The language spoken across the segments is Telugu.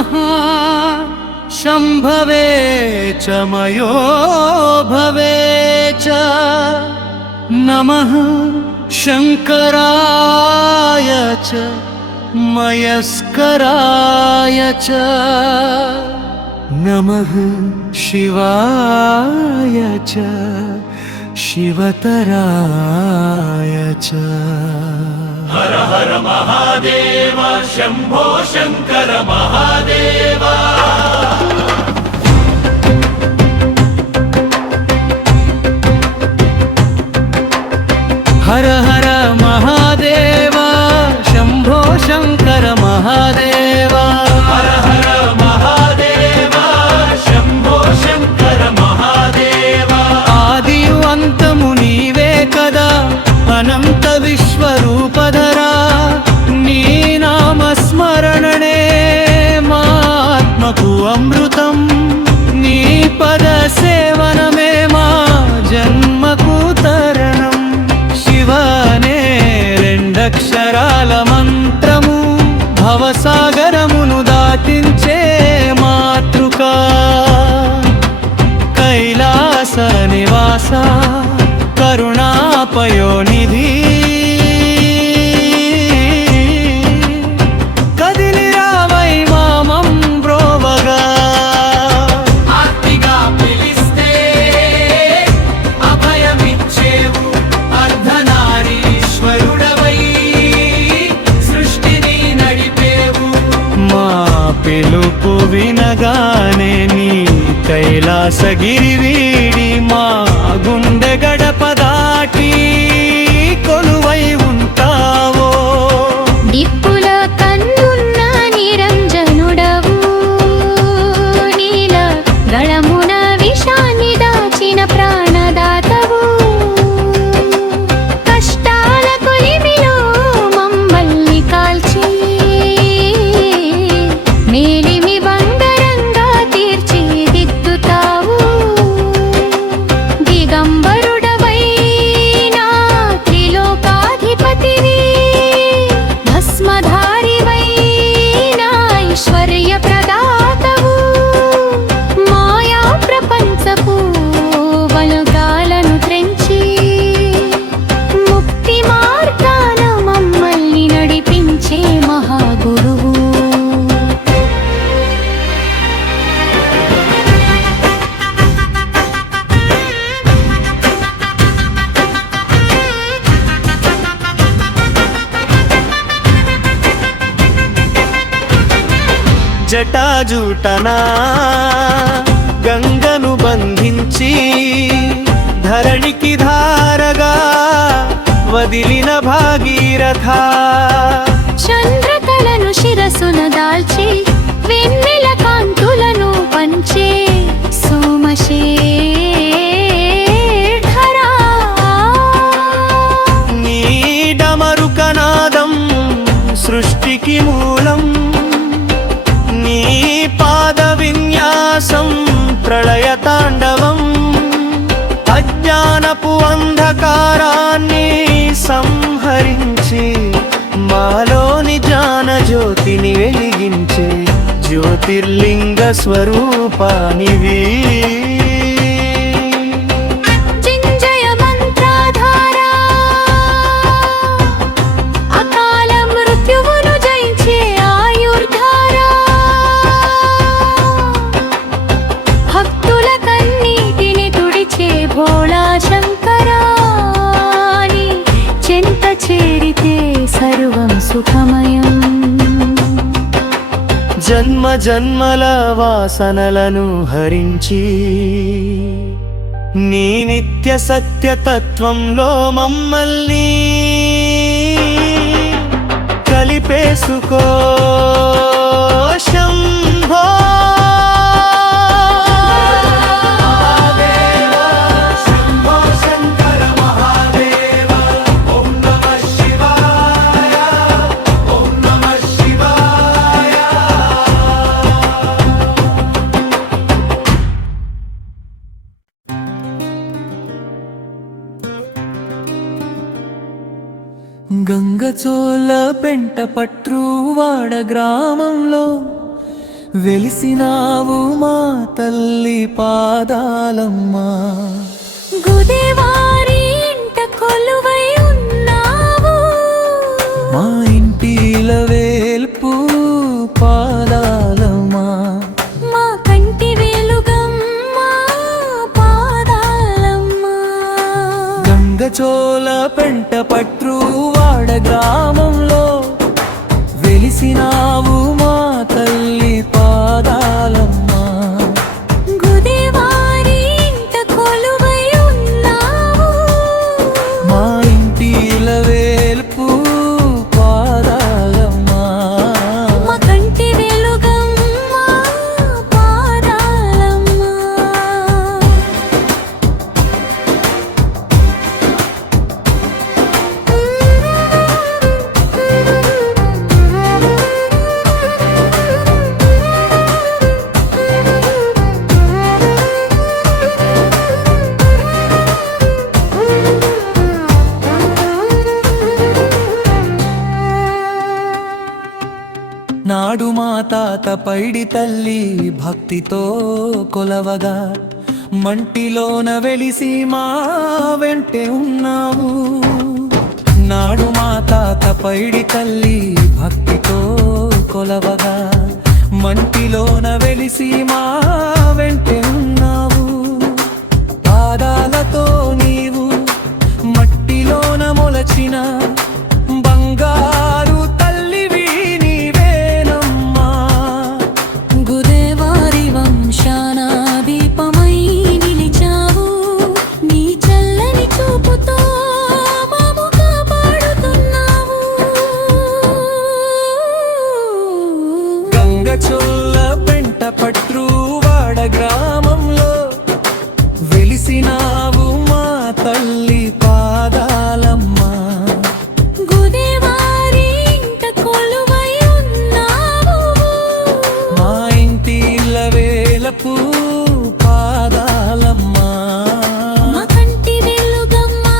नमः शम्भवे च मयो भवे च नमः शङ्कराय च मयस्कराय च नमः शिवाय च शिवतराय च। हर हर महादेव शंभो शंकर महादेव। हर हर महादेव शंभो शंकर महादेव। हर हर महादेव शंभो शंकर महादेव। आदियु अंतमु नीवे कदा अनंत विश्वरूपधरा नी नाम स्मरणने मा आत्मकु अमृतं नी पद सेवनमे मा जन्मकु तरणं शिवने రెండక్షరాల మంత్రము భవసాగరమును దాటించే మాతృకా కైలాస నివాస కరుణాపయోనిధి కదిలి రావై మామం బ్రోవగా ఆర్తిగా పిలిస్తే అభయమిచ్చేవు అర్ధనారీశ్వరుడవై సృష్టిని నడిపేవు। మా పిలుపు వినగానే నీ కైలాసగిరి వీడి మా గుండె గడప దాటి కొలువై ఉంటావో। దిప్పుల కన్నున్న నిరంజనుడవు నీల గళమున విషాన్ని దాచిన ప్రాణదాతవు కష్టాల కొలిమిలో మమ్మల్ని కాల్చి మేలిమి బంగారంగా తీర్చిదిద్దుతావు దిగంబరుడవై నా త్రిలోకాధిపతివి భస్మధారివై నా ఐశ్వర్య ప్రదాతవు మాయా ప్రపంచపు వలుగాలను త్రెంచి ముక్తి మార్గాన మమ్మల్ని నడిపించే మహాగురువు। జటాజూటనా గంగను బంధించి ధరణికి ధారగా వదిలిన భాగీరథ చంద్రకళను శిరసున దాల్చి వెన్నెల కాంతులను పంచే సోమశేఖరా నీ డమరుకనాదం సృష్టికి మూలం నీ పాద విన్యాసం ప్రళయ తాండవం అజ్ఞానపు అంధకారాన్ని సంహరించి మాలోని జ్ఞాన జ్యోతిని వెలిగించే జ్యోతిర్లింగ స్వరూపానివి। జింజయ మంత్రధారా అకాల మృత్యువును జయించే ఆయుర్ధారా భక్తుల కన్నీటిని తుడిచే భోళా శంకరాని చెంత చేరితే సర్వం సుఖమయం జన్మ జన్మల వాసనలను హరించి నీ నిత్య సత్యతత్వంలో మమ్మల్ని కలిపేసుకో శంభో। शंभो शंकर महादेव। ओम नमः शिवाय ओम नमः शिवाय। గంగచోల పెంట పట్రువాడ గ్రామంలో వెలిసినావు మా తల్లి పాదాలమ్మా. గుదేవారి ఇంట కొలువై ఉన్నావు, మా ఇంటిల వేల్పు పాదాలమ్మా. మా కంటి వెలుగమ్మా పాదాలమ్మా. గంగచోల పెంట పట్రు వాడ గ్రామంలో వెలిసినావు మా తల్లి పాదాలమ్మా. గుదేవారి ఇంట కొలువై ఉన్నావు, మా ఇంటిల వేల్పు పాదాలమ్మా. మా కంటి వెలుగమ్మా పాదాలమ్మా. నాడు మా తాత పైడి తల్లి భక్తితో కొలవగా మంటిలోన వెలిసి మా వెంటే ఉన్నావు. నాడు మా తాత పైడి తల్లి భక్తితో కొలవగా మంటిలోన వెలిసి మా వెంటే ఉన్నావు. పాదాలతో నీవు మట్టిలోన మొలచిన బంగారు తల్లివి నీవేనమ్మా. గుదేవారి వంశాన దీపమై నిలిచావు, నీ చల్లని చూపుతో మమ్ము కాపాడుతున్నావు. గంగచొల్ల పెంట పట్రు వాడ గ్రామంలో వెలిసినావు మా తల్లి పాదాలమ్మా. గుదేవారి ఇంట కొలువై ఉన్నావు, మా ఇంటిల వేలపు పాదాలమ్మా. మా కంటి వెలుగమ్మా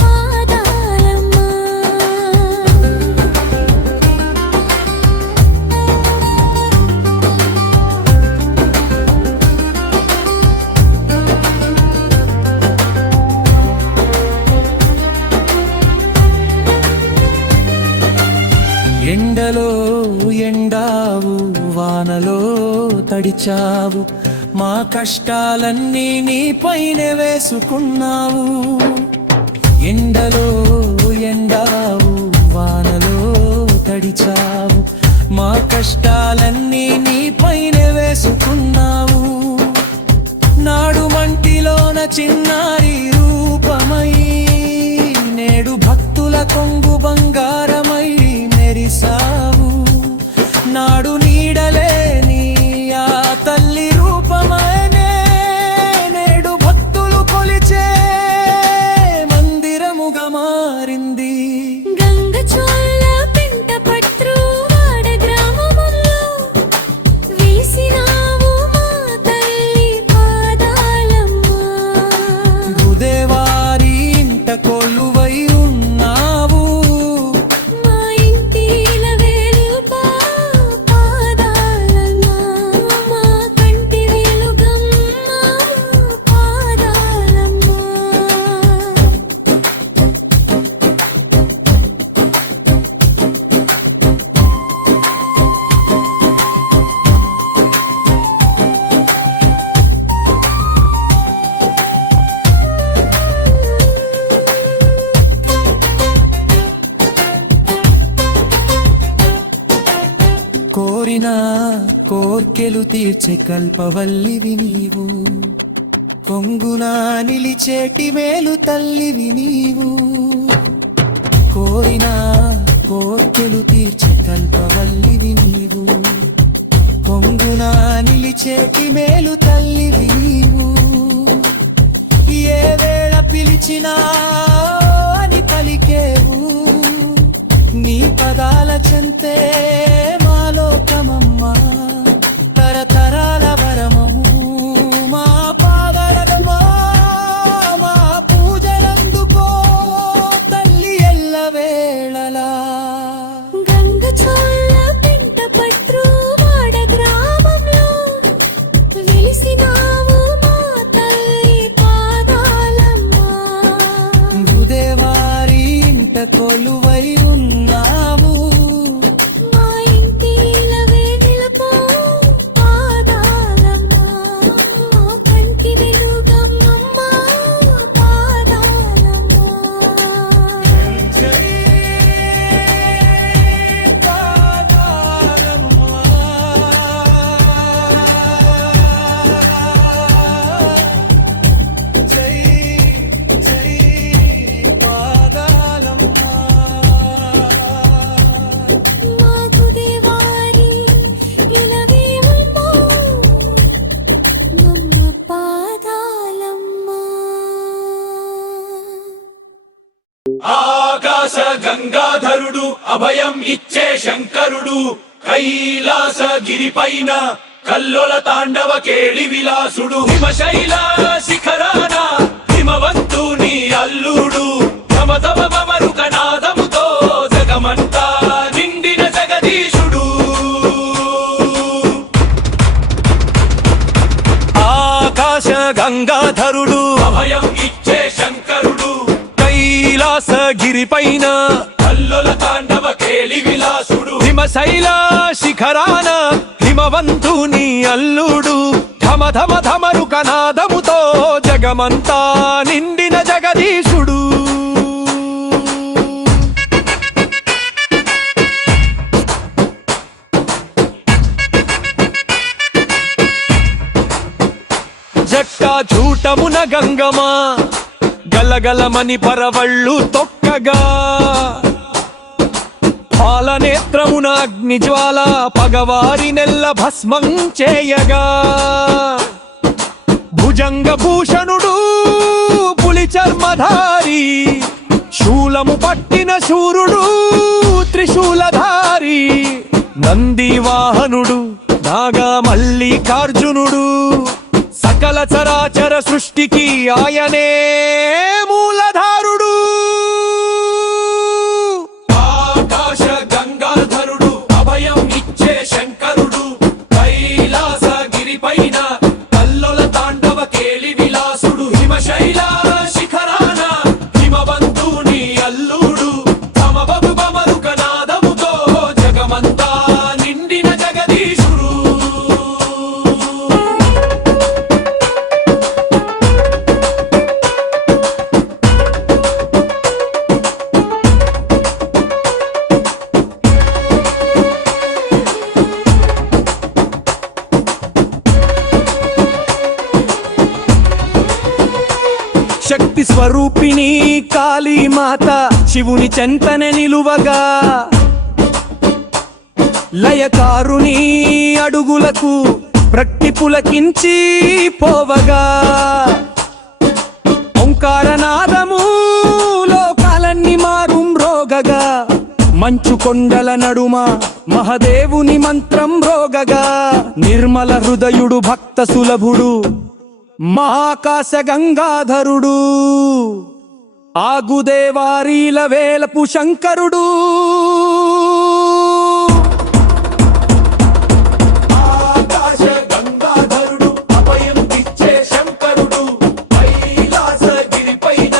పాదాలమ్మా. ఎండలో ఎండావు వానలో తడిచావు, మా కష్టాలన్నీ నీపైనే వేసుకున్నావు. ఎండలో ఎండావు వానలో తడిచావు, మా కష్టాలన్నీ నీపైనే వేసుకున్నావు. నాడు మంటిలోన చిన్నారి రూపమై నేడు భక్తుల కొంగు బంగారమై మెరిసావు. నాడు నీడలేని ఆ తల్లి రూపమనే నేడు భక్తులు కొలిచే మందిరముగా మారింది. గంగచోల పెంట పట్రు వాడ గ్రామములో వెలిసినావు మా తల్లి పాదాలమ్మా. గుదేవారి ఇంట కొలువై ఉన్నావు, మా ఇంటిల వెలుపా పాదాలమ్మా. మా కంటి వెలుగమ్మా పాదాలమ్మా. కోరిన కోర్కెలు తీర్చే కల్పవల్లివి నీవు, కొంగున నిలిచేటి మేలు తల్లివి నీవు. కోరిన కోర్కెలు తీర్చే కల్పవల్లివి నీవు, కొంగున నిలిచేటి మేలు తల్లివి నీవు. ఏ వేళ పిలిచినా అని పలికేవు, నీ పదాల చెంతే మా లోకమమ్మా. తరతరాల వరమము మా పాదరమా, మా పూజలందుకో తల్లి ఎల్లవేళలా. గంగచోల పెంట పట్రు వాడ కొలువై ఉన్నావు. మా ఇంటి వెలుపు పాదాలమ్మా, మా కంటి వెలుగమ్మమ్మ పాదాలమ్మా. జై పాదాలమ్మ. జై జై పాదాలమ్మ. మా గుదేవారి ఇలవేమమ్మా, మమ్మ పాదాలమ్మా. ఆకాశ గంగాధరుడు అభయం ఇచ్చే శంకరుడు కైలాస గిరిపైన కల్లోల తాండవ కేళి విలాసుడు హిమశైల శిఖరాన హిమవంతుని అల్లుడు తమ తమ మమరుక నాదముతో జగమంతా నిండిన జగదీశుడు ఆకాశ గంగాధరుడు అభయం ఇచ్చే శంకరుడు కైలాసగిరిపైన కల్లోల తాండవ కేళి విలాసుడు హిమశైల శిఖరాన హిమవంతుని అల్లుడు ధమ ధమ ధమరు కనాదముతో జగమంతా నిండిన జగదీశుడు. జట్టా చూటమున గంగమ గలగలమని పరవళ్ళు తొక్కగా పాలనేత్రమున అగ్నిజ్వాల పగవారి నెల్ల భస్మం చేయగా భుజంగ భూషణుడు పులి చర్మధారి శూలము పట్టిన శూరుడు త్రిశూలధారి నంది వాహనుడు నాగా మల్లికార్జునుడు సకల చరాచర సృష్టికి ఆయనే మూలధారుడు. ఆకాశ గంగాధరుడు అభయం ఇచ్చే శంకరుడు కైలాస గిరిపైన కల్లోల తాండవ కేళి విలాసుడు హిమశైల శిఖరాన హిమవంతుని అల్లుడు తమ బబు బమరుక నాదముతో జగమంతా నిండిన జగదీశుడు. శక్తి స్వరూపిణి కాళీమాత శివుని చెంతనే నిలువగా లయకారుని అడుగులకు ప్రక్తి పులకించి పోవగా ఓంకారనాదము లోకాలన్నీ మారుమ్రోగగా మంచు కొండల నడుమ మహదేవుని మంత్రం రోగగా నిర్మల హృదయుడు భక్త సులభుడు మహాకాశ గంగాధరుడు ఆగుదేవారీల వేలపు శంకరుడు. ఆకాశ గంగాధరుడు అభయం ఇచ్చే శంకరుడు కైలాస గిరిపైన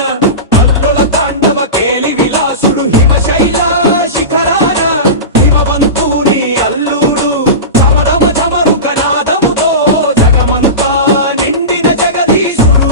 కల్లోల తాండవ కేళి విలాసుడు హిమశైల శిఖరాన హిమవంతుని అల్లుడు సమరమ చమరు కనాదముతో జగమంతా నిండిన జగదీశుడు.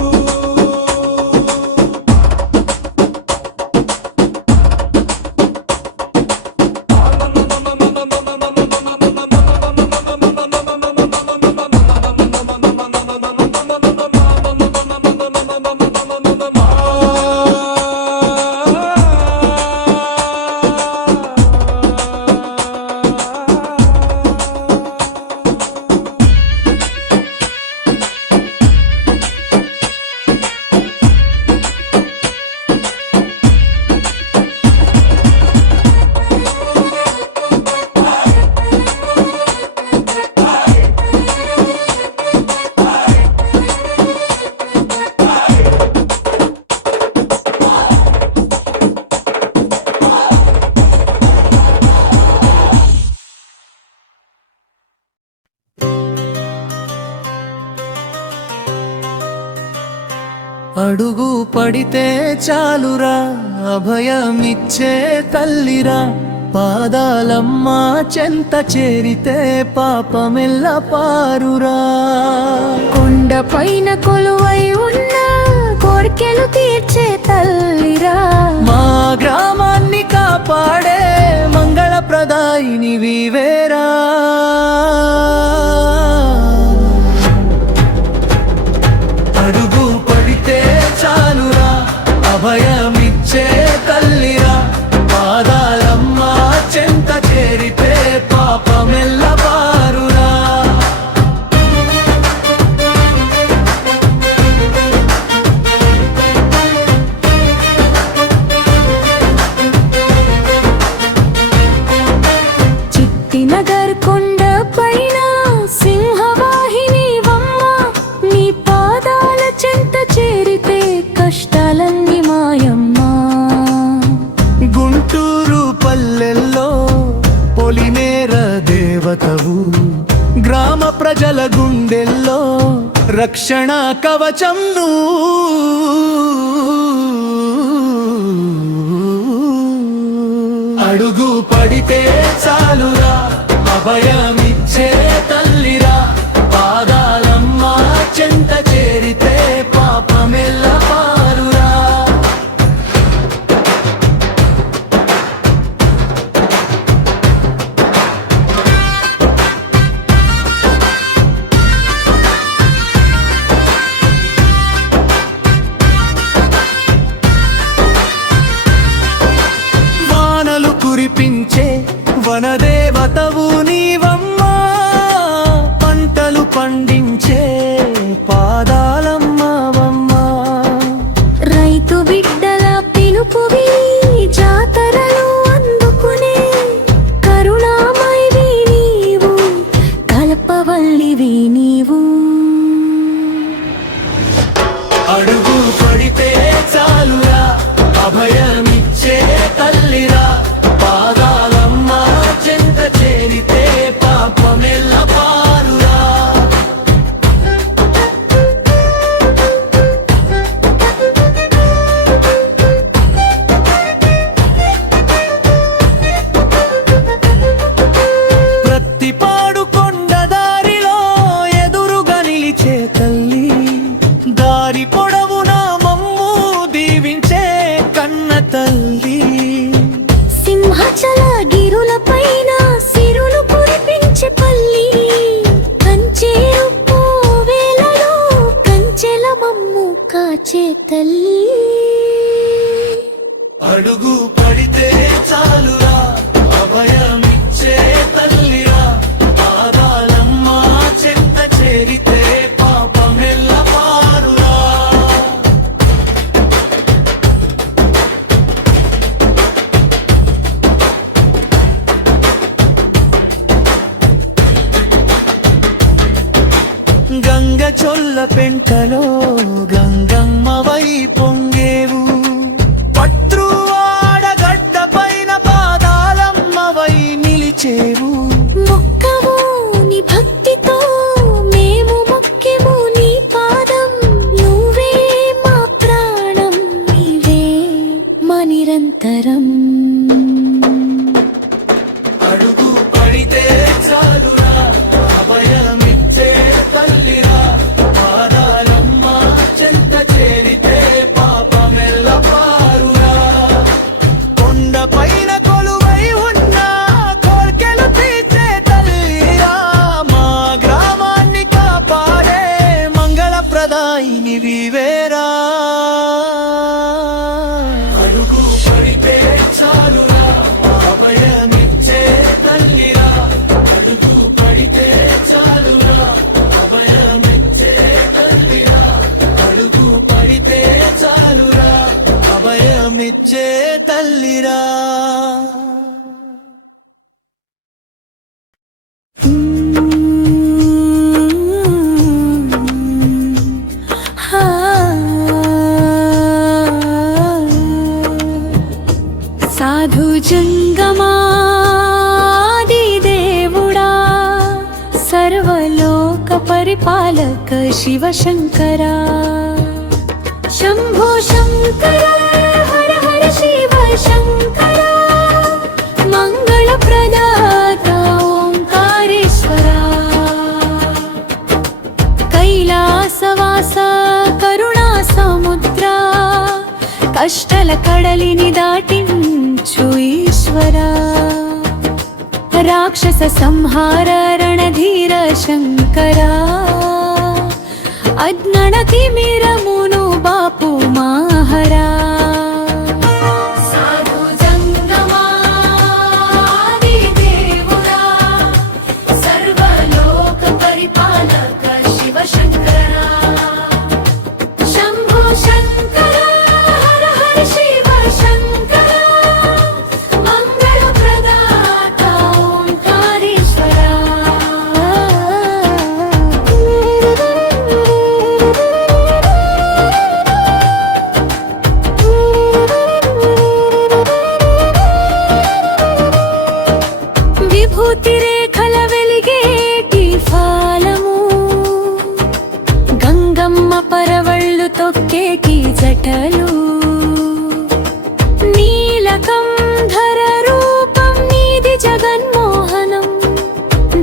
అడుగు పడితే చాలురా అభయమిచ్చే తల్లిరా పాదాలమ్మ చెంత చేరితే పాపమెల్ల పారురా కొండ పైన కొలువై ఉన్న కోర్కెలు తీర్చే తల్లిరా మా గ్రామాన్ని కాపాడే మంగళప్రదాయిని వివేరా అడుగు పడితే చాలురా అభయమిచ్చే తల్లిరా పాదాలమ్మ చెంత చేరితే పాపమెల్ల పారురా చిట్టినగర్ కొండ పైన సింహవాహిని వమ్మ నీ పాదాల చెంత చేరితే కష్టాలన్నీ మాయమ్మ గుంటూరు పల్లెల్లో పొలిమేర దేవతవు గ్రామ ప్రజల గుండెల్లో రక్షణ కవచం అడుగు పడితే చాలురా అభయమిచ్చే తల్లిరా పాదాలమ్మ చెంత చేరితే పాపమెల్ల పారురా వానలు కురిపించే వనదేవతవు నీవమ్మా పంటలు పండించే పాదాలమ్మవమ్మా రైతు బిడ్డల పిలుపువి జాతరలు అందుకునే కరుణామయివి నీవు కల్పవల్లివి నీవు అడుగు పడితే చాలురా అభయమిచ్చే తల్లిరా పాదాలమ్మ చెంత చేరితే పాపమెల్ల పారురా ప్రతి పాడు కొండ దారిలో ఎదురుగా నిలిచే తల్లి దారి పొడవునా మమ్ము దీవించే కన్న తల్లి సింహాచల గిరుల పైన సిరులు కురిపించే పల్లి కంచేరు వేలలో కంచెల మమ్ము కాచే తల్లి అడుగు పడితే చాలురా అభయమిచ్చే తల్లిరా పాదాలమ్మ చెంత చేరితే పాపమెల్ల పారురా గంగ చొల్ల పెంటలో గంగమ్మవై పొంగేవు పత్రువాడగడ్డ పైన పాదాలమ్మవై నిలిచేవు మొక్కవు నీ భక్తితో మేము మొక్కెము నీ పాదం నువ్వే మా ప్రాణం నీవే మా నిరంతరం అడుగు పడితే చాలురా అభయమిచ్చే తల్లిరా పాదాలమ్మ చెంత చేరితే పాపమెల్ల పారురా కొండ పైన కొలువై ఉన్న కోర్కెలు తీర్చే తల్లిరా మా గ్రామాన్ని కాపాడే మంగళప్రదాయిని వివేరా అడుగు పడితే చాలురా అభయమిచ్చే తల్లిరా అడుగు పడితే చాలురా అభయమిచ్చే తల్లిరా అడుగు పడితే చాలురా అభయమిచ్చే తల్లిరా సాధు జంగమాది దేవుడా సర్వలోక పరిపాలక శివశంకరా शम्भो शङ्कर हर हर शिव शङ्कर मङ्गलप्रदाता ओङ्कारेश्वरा कैलासवासा करुणा समुद्रा कष्टल कडलिनि दाटिंचु ईश्वरा राक्षस संहार रणधीर शङ्करा अज्ञानतिमिरमुनु बापु माहरा साधु जङ्गमादिदेवुरा सर्वलोक परिपालक शिव शङ्करा शम्भो शङ्कर हर हर शिव शङ्करा मङ्गलप्रदाता ओङ्कारेश्वरा విభూతి రేఖల వెలిగేటి ఫాలము గంగమ్మ పరవళ్ళు తొక్కేటి జటలు నీలకంధర రూపం నీది జగన్మోహనం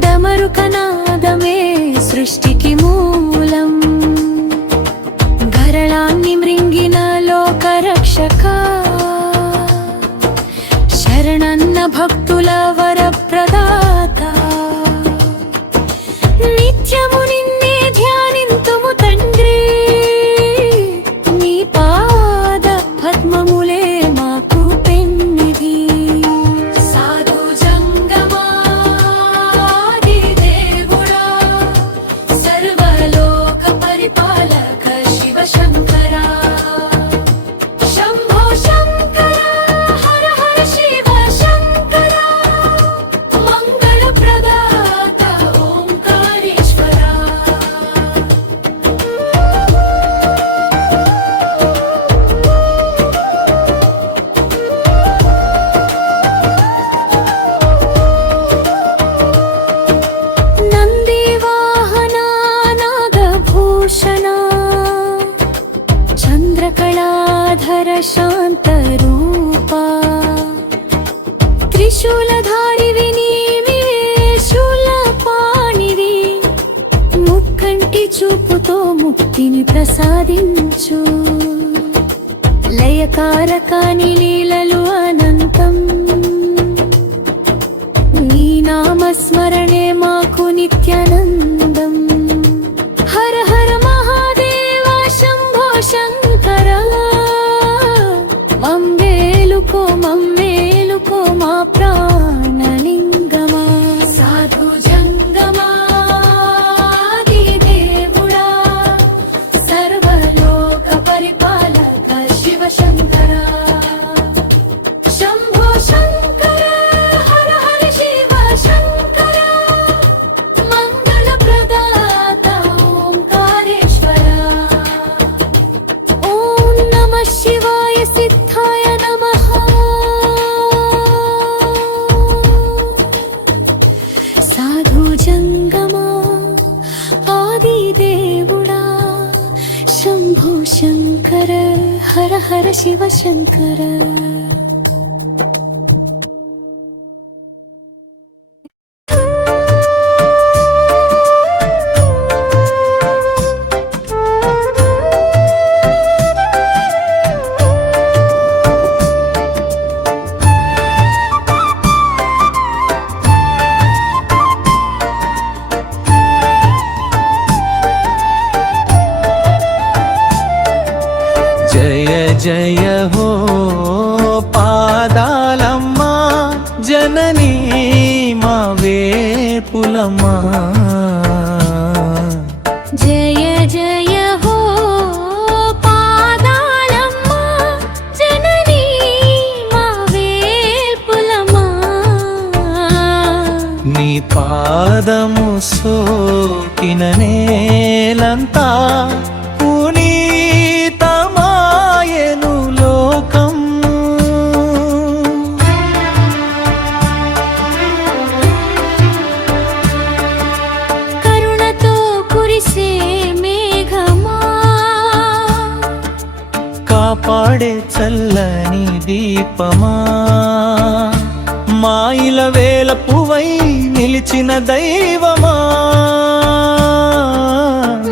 డమరుకనాదమే సృష్టికి మూలం గరళాన్ని మృంగిన లోకరక్షక శరణన్న భక్తుల వరప్రదాత నిత్యము నిన్నే ధ్యానింతుము తండ్రి నీ పాద పద్మములే మాకు పెన్నిధి సాధు జంగమాదిదేవుడా సర్వలోక పరిపాలక శివ శంకరా शम्भो शङ्कर हर हर शिव शङ्कर मङ्गलप्रदाता ओङ्कारेश्वरा नन्दिवाहना नागभूषणा चन्द्रकलाधर शान्तरूपा त्रिशूलधारिवि నీవే శూలపాణివి ముక్కంటి చూపుతో ముక్తిని ప్రసాదించు లయకారకాని లీలలు అనంతం నీ నామస్మరణే మాకు నిత్యానందం హర హర మహాదేవ శంభో శంకర మమ్మేలుకో మా ప్రాణలింగమా సాధు జంగమాదిదేవుడా సర్వలోక పరిపాలక శివ శంకరా శంభో శంకర హర హర శివ శంకర మంగళప్రదాత ఓంకారేశ్వరా ఓం నమః శివాయ సిద్ధాయ నమః సాధు జంగమా ఆదిదేవుడా శంభో శంకర హర హర శివ శంకర జయ జయ హో పాదాలమ్మా జననీ మా వేపులమ్మా జయ జయ హో పాదాలమ్మా జననీ మా వేల్పులమ్మా నీ పాదము సోకిన నేలంతా పునీతమాయెను లోకం కరుణతో కురిసే మేఘమా చల్లని దీపమా మాయిల వేల పువై నిలిచిన దైవమా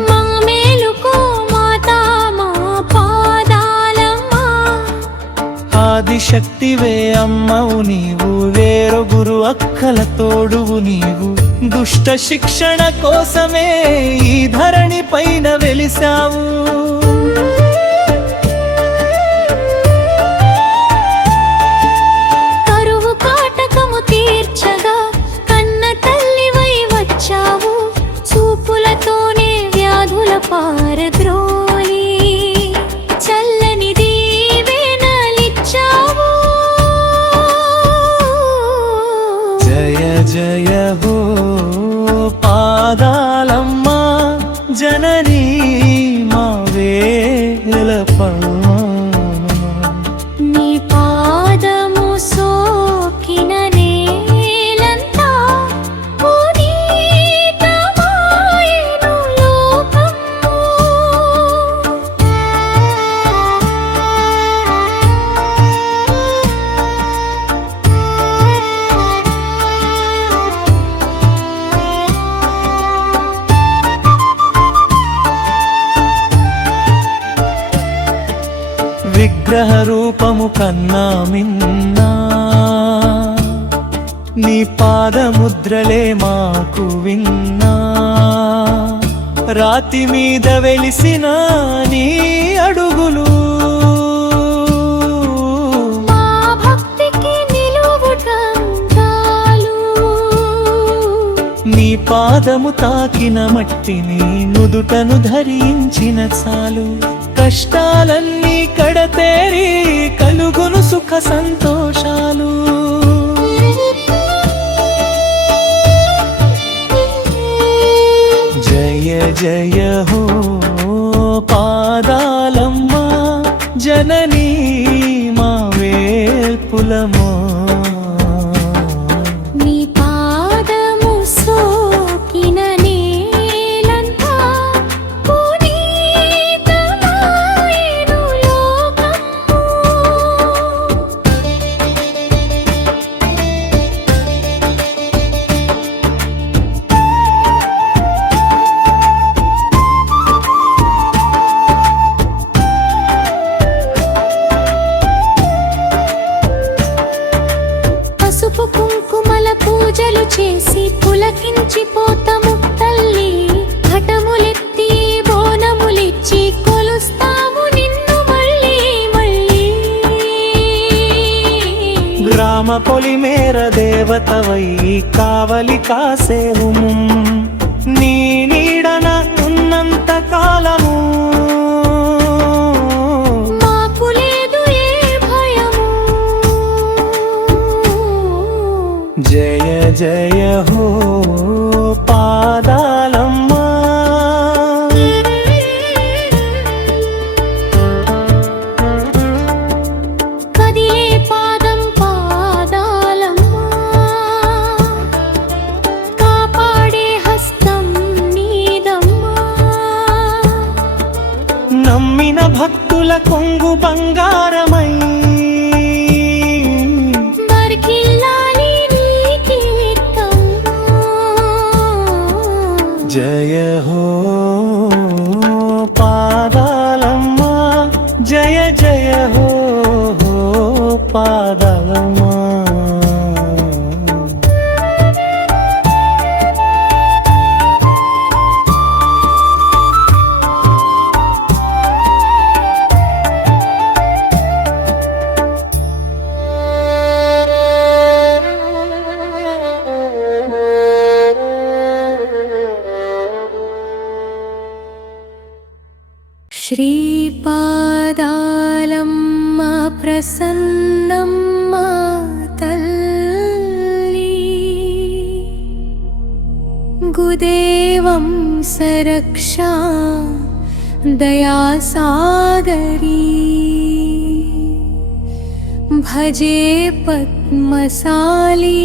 మా మేలుకో మాతా మా పాదాలమ్మా ఆదిశక్తివే అమ్మవు నీవు వేరొగురు అక్కల తోడువు నీవు దుష్ట శిక్షణ కోసమే ఈ ధరణి పైన వెలిసావు కరువు కాటకము తీర్చగా కన్న తల్లివై వచ్చావు చూపులతోనే వ్యాధుల పారద్రోలి చల్లని దీవెనలిచ్చావు జయ జయ హో పాదాలమ్మా జననీ మా వేలపమ్మా నీ పాదము సోకిన నేలంతా పునీతమాయెను లోకము విగ్రహ రూపము కన్నా మిన్నా నీ పాదముద్రలే మాకు విన్నా రాతి మీద వెలిసిన నీ అడుగులు మా భక్తికి నిలువుటంకాలు నీ పాదము తాకిన మట్టిని నుదుటను ధరించిన చాలు కష్టాలన్నీ కడతేరి కలుగును సుఖ సంతోషాలు జయ జయ హో పాదాలమ్మా జననీ మా వేల్పులమా నీ పాదము సోకిన నేలంతా పునీతమాయెను లోకము పసుపు కుంకుమల పూజలు చేసి పులకించిపోతాము తల్లి ఘటములెత్తి బోనములిచ్చి కొలుస్తాము నిన్ను మళ్ళీ మళ్ళీ గ్రామ పొలిమేర దేవతవై కావలి కాసేవు నీ నీడన ఉన్నంత కాలము మాకు లేదు ఏ భయము జయ జయ హో పాదాలమ్మా కదిలే పాదం పాదాలమ్మా కాపాడే హస్తం నీదమ్మా నమ్మిన భక్తుల కొంగు బంగారమై బర్ఖిల్లాలి నీ కీర్తన జయ హో పాదాలమ్మా జయ జయ హో పాదాలమ్మా శ్రీపాదాలమ్మ ప్రసన్నమ్మ తల్లి గుదేవం సరక్షా దయాసాగరీ భజే పద్మశాలి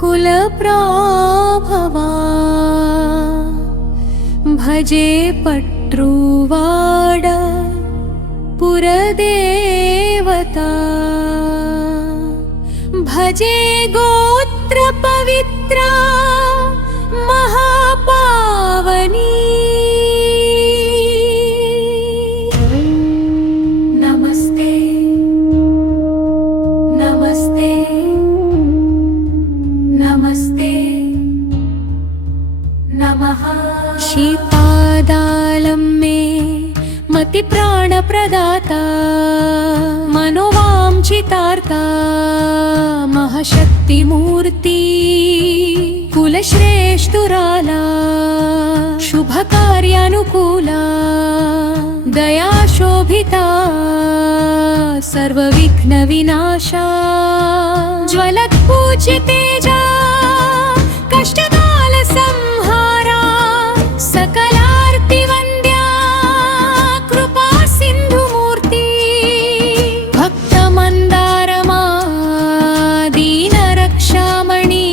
కులప్రాభవా భజే పట్రువాడ पुरदेवता भजे गोत्र पवित्रा महापावनी नमस्ते नमस्ते नमस्ते नमः श्रीपादालं मे मति प्राण प्रदाता मनोवांछितार्था महशक्ति मूर्ति कुलश्रेष्ठुराला शुभ कार्यानुकूला दया शोभिता सर्वविघ्न विनाशा ज्वलत् पूज्य तेजा कष्टकाल संहारा सकलार्ति वन्द्या कृपा सिंधु मूर्ति भक्त मंदारमा दीन रक्षामणि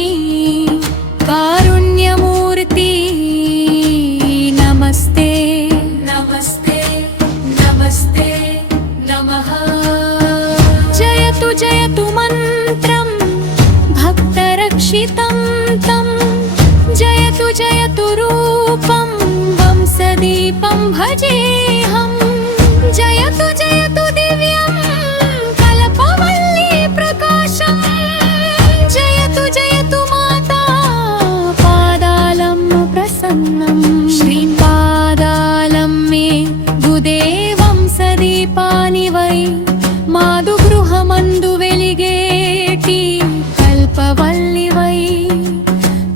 कारुण्य मूर्ति नमस्ते नमस्ते नमस्ते नमः जयतु मंत्रं भक्तरक्षितं तं जयतु रूपं वंशदीपं भजेऽहं जयतु दिव्यं कल्पवल्ली प्रकाशं जयतु माता पादालं प्रसन्नं श्रीपादालं मे गुदेवं सदीपानि वै मादु गृहमंदु वेलिगेटी कल्पवल्ली वै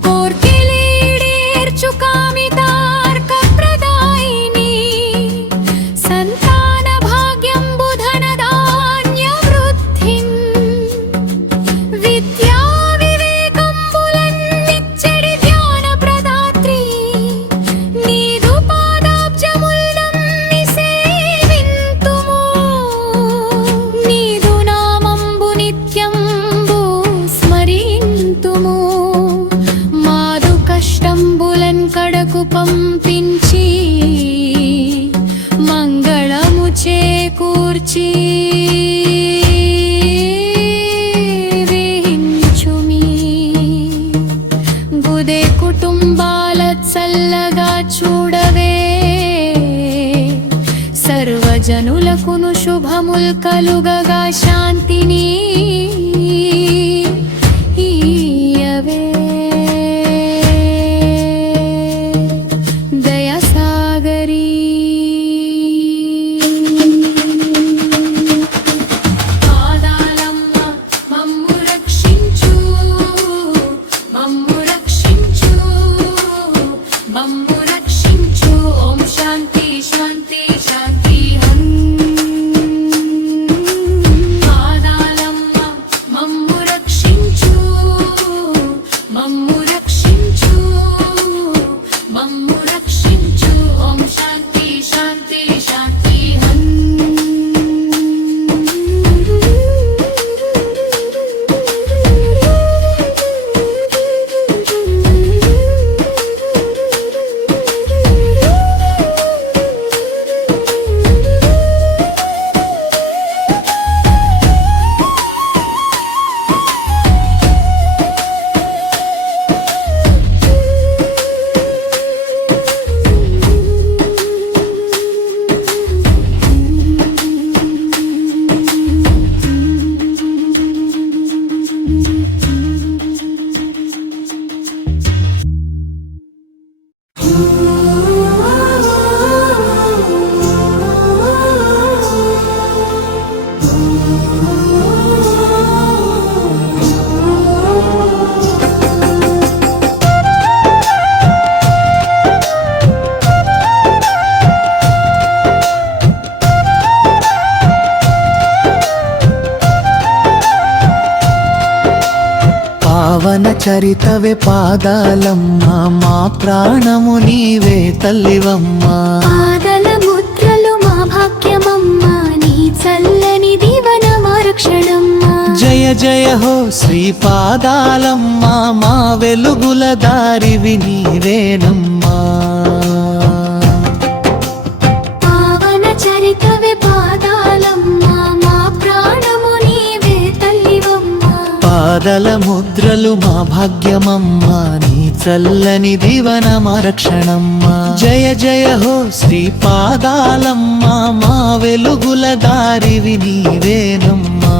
कोर्केलीडेर्चु कामितार्कप्रदायिनी संतान भाग्यं बुधनधान्यवृद्धिं विद्या विवेकंबुलन्निच्चडि ध्यानप्रदात्री नीदु पादाब्जमुल्लं निसेविन्तुमु नीदु नामंबु नित्यंबु स्मरिन्तुमु मादु कष्टंबुलन् कడకు పంపించి మంగళము చేకూర్చి వేయించుమి గుదే కుటుంబాల చల్లగా చూడవే సర్వజనులకును శుభముల్ కలుగగా శాంతిని ఇయ్యవే దయసాగరి పాదాలమ్మ మమ్ము రక్షించు మమ్ము రక్షించు మమ్ము రక్షించు ఓం శాంతి శాంతి శాంతి హం పాదాలమ్మ మమ్ము రక్షించు మమ్ము రక్షించు మమ్ము రక్షించు ఓం శాంతి శాంతి శాంతి హం పావన చరితవే పాదాలమ్మ మా ప్రాణము నీవే తల్లివమ్మ పాదల ముద్రలు మా భాగ్యమమ్మ నీ చల్లని దీవన మరుక్షణమ్మ జయ జయ హో శ్రీపాదాలమ్మ మా వెలుగుల దారివి నీవేనమ్మా పావన చరితవే పాదాలమ్మ పాదల ముద్రలు మా భాగ్యమమ్మా నీ చల్లని దీవన మా రక్షణమ్మా జయ జయ హో శ్రీ పాదాలమ్మా మా వెలుగుల దారివి నీవేనమ్మా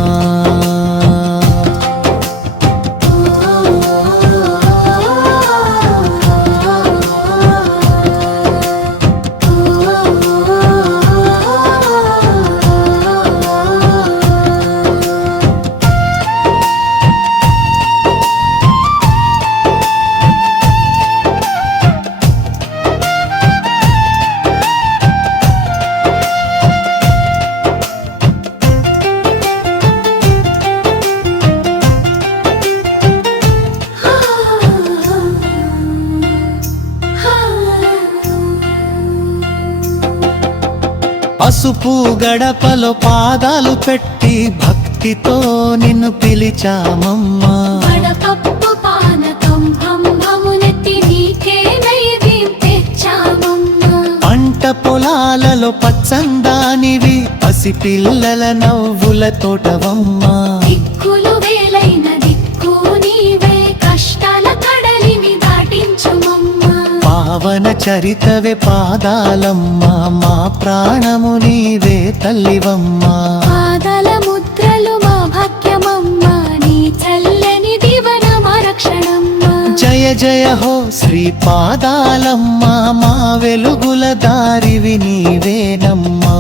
పసుపు గడపలో పాదాలు పెట్టి భక్తితో నిన్ను పిలిచామమ్మా వడపప్పు పానకం బ్రహ్మమునెత్తి నీకే నైవేద్యం తెచ్చామమ్మా పంట పొలాలలో పచ్చందానివి పసిపిల్లల నవ్వుల తోటవమ్మా దిక్కులు వేలైన దిక్కు నీవే కష్టాల కడలిని దాటించుమమ్మా పావన చరితవే పాదాలమ్మా మా ప్రాణము నీవే తల్లివమ్మా పాదాల ముద్రలు మా భాగ్యమమ్మా నీ చల్లని దీవన మా రక్షణమ్మా జయ జయ హో శ్రీ పాదాలమ్మా మా వెలుగుల దారివి నీవేనమ్మా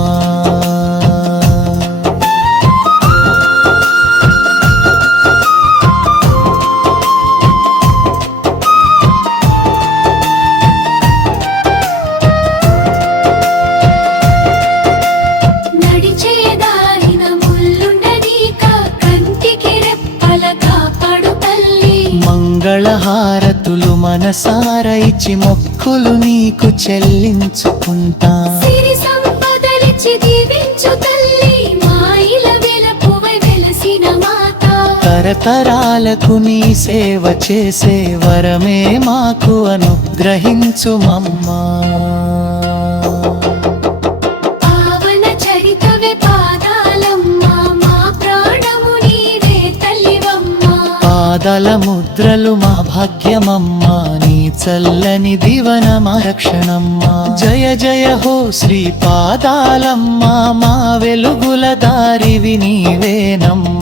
నడిచే దారిన ముల్లుండనీక కంటికి రెప్పల కాపాడు తల్లి మంగళహారతులు మనసార ఇచ్చి మొక్కులు నీకు చెల్లించుకుంటా సిరి సంపదలిచ్చి దీవించు తల్లి మాయిల వెలపువై వెలసిన మాత తరతరాలకు నీ సేవ చేసే వరమే మాకు అనుగ్రహించుమమ్మా పావన చరితవే పాదాలమ్మా మా ప్రాణము నీవే తల్లివమ్మా పాదాల ముద్రలు మా భాగ్యమమ్మా నీ చల్లని దీవన మా రక్షణమ్మా జయ జయ హో శ్రీ పాదాలమ్మా మా వెలుగుల దారివి నీవేనమ్మా